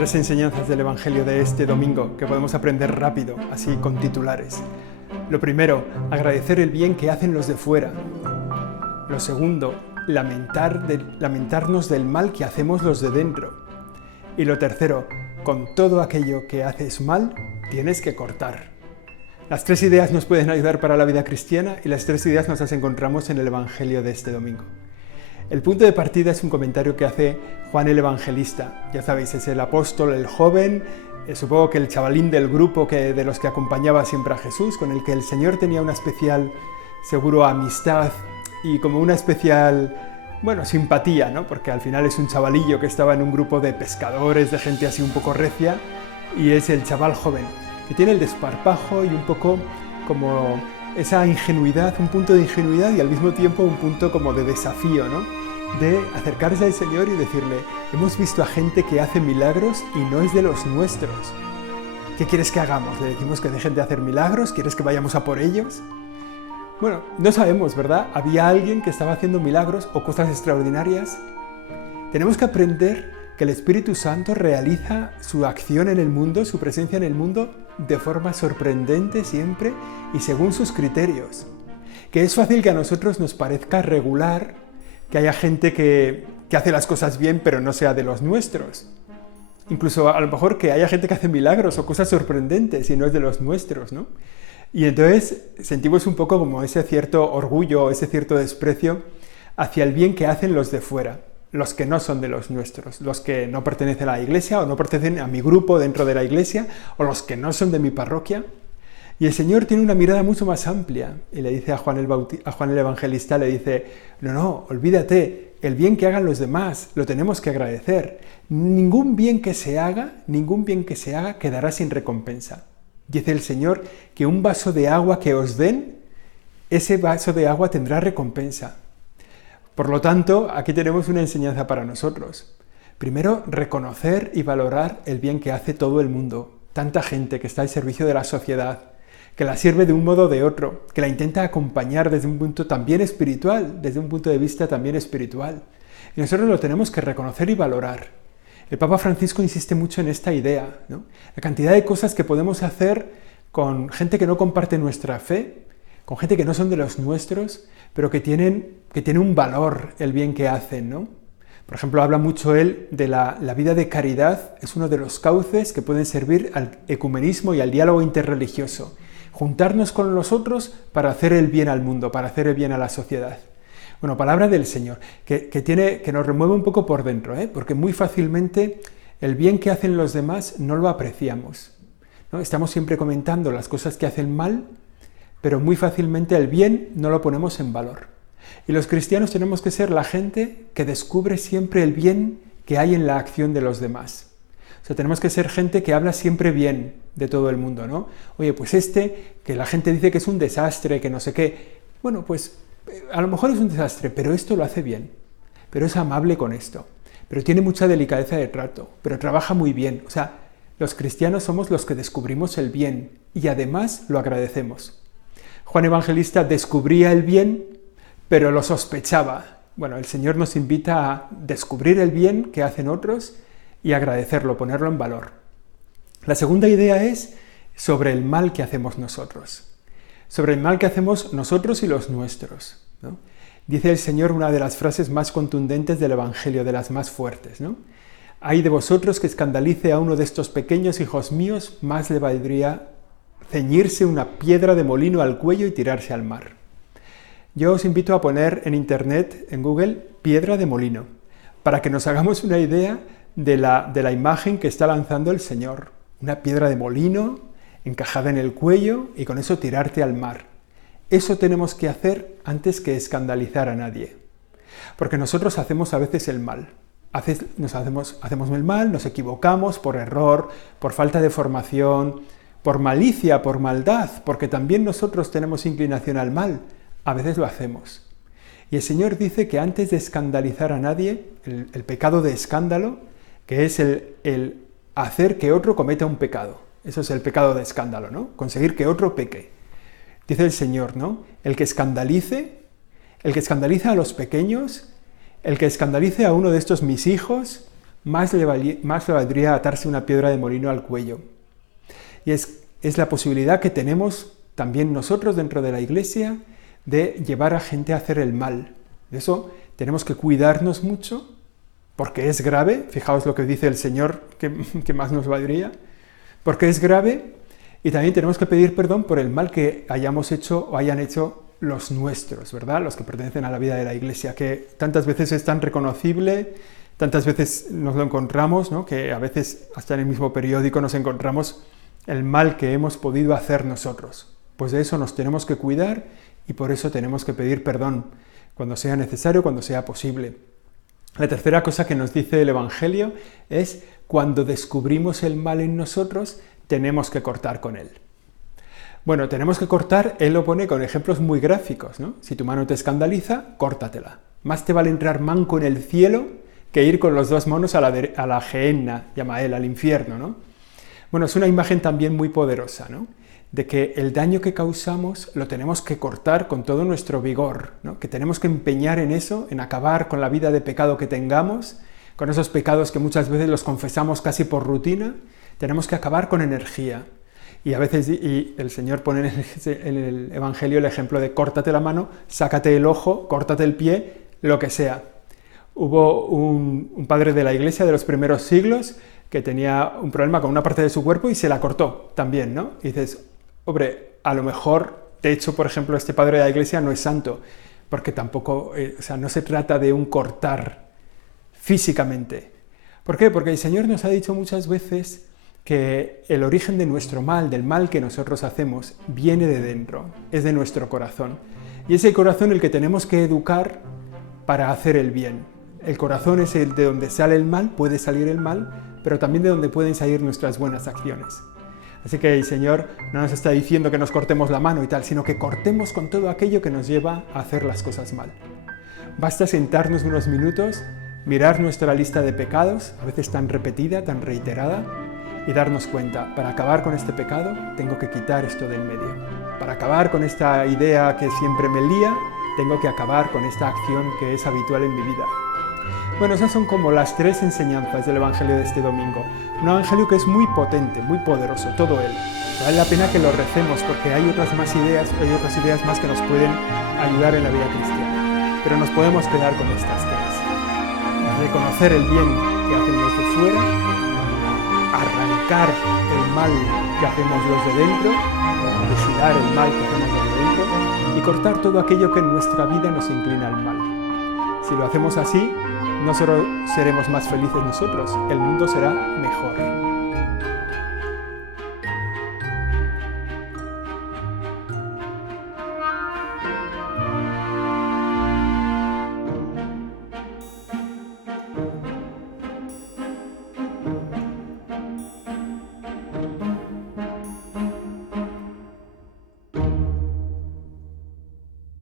Tres enseñanzas del Evangelio de este domingo que podemos aprender rápido, así con titulares. Lo primero, agradecer el bien que hacen los de fuera. Lo segundo, lamentarnos del mal que hacemos los de dentro. Y lo tercero, con todo aquello que haces mal, tienes que cortar. Las tres ideas nos pueden ayudar para la vida cristiana y las tres ideas nos las encontramos en el Evangelio de este domingo. El punto de partida es un comentario que hace Juan el Evangelista. Ya sabéis, es el apóstol, el joven, supongo que el chavalín del grupo de los que acompañaba siempre a Jesús, con el que el Señor tenía una especial, seguro, amistad y como una especial, simpatía, ¿no? Porque al final es un chavalillo que estaba en un grupo de pescadores, de gente así un poco recia, y es el chaval joven, que tiene el desparpajo y un poco como esa ingenuidad, un punto de ingenuidad y al mismo tiempo un punto como de desafío, ¿no? De acercarse al Señor y decirle, hemos visto a gente que hace milagros y no es de los nuestros. ¿Qué quieres que hagamos? ¿Le decimos que dejen de hacer milagros? ¿Quieres que vayamos a por ellos? Bueno, no sabemos, ¿verdad? ¿Había alguien que estaba haciendo milagros o cosas extraordinarias? Tenemos que aprender que el Espíritu Santo realiza su acción en el mundo, su presencia en el mundo, de forma sorprendente siempre y según sus criterios. Que es fácil que a nosotros nos parezca regular que haya gente que hace las cosas bien pero no sea de los nuestros. Incluso a lo mejor que haya gente que hace milagros o cosas sorprendentes y no es de los nuestros, ¿no? Y entonces sentimos un poco como ese cierto orgullo, ese cierto desprecio hacia el bien que hacen los de fuera, los que no son de los nuestros, los que no pertenecen a la iglesia o no pertenecen a mi grupo dentro de la iglesia o los que no son de mi parroquia. Y el Señor tiene una mirada mucho más amplia y le dice a Juan el Evangelista, le dice, no, olvídate, el bien que hagan los demás, lo tenemos que agradecer. Ningún bien que se haga quedará sin recompensa. Dice el Señor que un vaso de agua que os den, ese vaso de agua tendrá recompensa. Por lo tanto, aquí tenemos una enseñanza para nosotros. Primero, reconocer y valorar el bien que hace todo el mundo. Tanta gente que está al servicio de la sociedad, que la sirve de un modo o de otro, que la intenta acompañar desde un punto también espiritual, desde un punto de vista también espiritual. Y nosotros lo tenemos que reconocer y valorar. El Papa Francisco insiste mucho en esta idea, ¿no? La cantidad de cosas que podemos hacer con gente que no comparte nuestra fe, con gente que no son de los nuestros, pero que tienen un valor el bien que hacen, ¿no? Por ejemplo, habla mucho él de la vida de caridad, es uno de los cauces que pueden servir al ecumenismo y al diálogo interreligioso. Juntarnos con los otros para hacer el bien al mundo, para hacer el bien a la sociedad. Bueno, palabra del Señor, que nos remueve un poco por dentro, porque muy fácilmente el bien que hacen los demás no lo apreciamos, ¿no? Estamos siempre comentando las cosas que hacen mal, pero muy fácilmente el bien no lo ponemos en valor. Y los cristianos tenemos que ser la gente que descubre siempre el bien que hay en la acción de los demás. O sea, tenemos que ser gente que habla siempre bien de todo el mundo, ¿no? Oye, pues que la gente dice que es un desastre, que no sé qué. Bueno, pues a lo mejor es un desastre, pero esto lo hace bien. Pero es amable con esto. Pero tiene mucha delicadeza de trato. Pero trabaja muy bien. O sea, los cristianos somos los que descubrimos el bien y además lo agradecemos. Juan Evangelista descubría el bien, pero lo sospechaba. Bueno, el Señor nos invita a descubrir el bien que hacen otros y agradecerlo, ponerlo en valor. La segunda idea es sobre el mal que hacemos nosotros. Sobre el mal que hacemos nosotros y los nuestros, ¿no? Dice el Señor una de las frases más contundentes del Evangelio, de las más fuertes, ¿no? Ay de vosotros que escandalice a uno de estos pequeños hijos míos, más le valdría ceñirse una piedra de molino al cuello y tirarse al mar. Yo os invito a poner en internet, en Google, piedra de molino, para que nos hagamos una idea de la imagen que está lanzando el Señor. Una piedra de molino encajada en el cuello y con eso tirarte al mar. Eso tenemos que hacer antes que escandalizar a nadie. Porque nosotros hacemos a veces el mal. Hacemos el mal, nos equivocamos por error, por falta de formación, por malicia, por maldad, porque también nosotros tenemos inclinación al mal. A veces lo hacemos. Y el Señor dice que antes de escandalizar a nadie, el pecado de escándalo, que es el hacer que otro cometa un pecado. Eso es el pecado de escándalo, ¿no? Conseguir que otro peque. Dice el Señor, ¿no? El que escandaliza a los pequeños, el que escandalice a uno de estos mis hijos, más le valdría atarse una piedra de molino al cuello. Y es la posibilidad que tenemos también nosotros dentro de la Iglesia de llevar a gente a hacer el mal. De eso tenemos que cuidarnos mucho, porque es grave. Fijaos lo que dice el Señor, que más nos valdría, porque es grave, y también tenemos que pedir perdón por el mal que hayamos hecho o hayan hecho los nuestros, ¿verdad? Los que pertenecen a la vida de la Iglesia, que tantas veces es tan reconocible, tantas veces nos lo encontramos, ¿no? Que a veces hasta en el mismo periódico nos encontramos el mal que hemos podido hacer nosotros. Pues de eso nos tenemos que cuidar y por eso tenemos que pedir perdón cuando sea necesario, cuando sea posible. La tercera cosa que nos dice el Evangelio es: cuando descubrimos el mal en nosotros, tenemos que cortar con él. Bueno, tenemos que cortar, él lo pone con ejemplos muy gráficos, ¿no? Si tu mano te escandaliza, córtatela. Más te vale entrar manco en el cielo que ir con los dos manos a la gehenna, llama él, al infierno, ¿no? Bueno, es una imagen también muy poderosa, ¿no? De que el daño que causamos lo tenemos que cortar con todo nuestro vigor, ¿no? Que tenemos que empeñar en eso, en acabar con la vida de pecado que tengamos, con esos pecados que muchas veces los confesamos casi por rutina. Tenemos que acabar con energía. Y a veces, y el Señor pone en el Evangelio el ejemplo de córtate la mano, sácate el ojo, córtate el pie, lo que sea. Hubo un padre de la Iglesia de los primeros siglos que tenía un problema con una parte de su cuerpo y se la cortó también, ¿no? Y dices, hombre, a lo mejor, de hecho, por ejemplo, este padre de la Iglesia no es santo, porque tampoco, no se trata de un cortar físicamente. ¿Por qué? Porque el Señor nos ha dicho muchas veces que el origen de nuestro mal, del mal que nosotros hacemos, viene de dentro, es de nuestro corazón. Y es el corazón el que tenemos que educar para hacer el bien. El corazón es el de donde sale el mal, puede salir el mal, pero también de donde pueden salir nuestras buenas acciones. Así que el Señor no nos está diciendo que nos cortemos la mano y tal, sino que cortemos con todo aquello que nos lleva a hacer las cosas mal. Basta sentarnos unos minutos, mirar nuestra lista de pecados, a veces tan repetida, tan reiterada, y darnos cuenta, para acabar con este pecado, tengo que quitar esto del medio. Para acabar con esta idea que siempre me lía, tengo que acabar con esta acción que es habitual en mi vida. Bueno, esas son como las tres enseñanzas del Evangelio de este domingo. Un Evangelio que es muy potente, muy poderoso, todo él. Vale la pena que lo recemos porque hay otras ideas más que nos pueden ayudar en la vida cristiana. Pero nos podemos quedar con estas tres. Reconocer el bien que hacen los de fuera, arrancar el mal que hacemos los de dentro, vigilar el mal que hacemos los de dentro y cortar todo aquello que en nuestra vida nos inclina al mal. Si lo hacemos así, no solo seremos más felices nosotros, el mundo será mejor.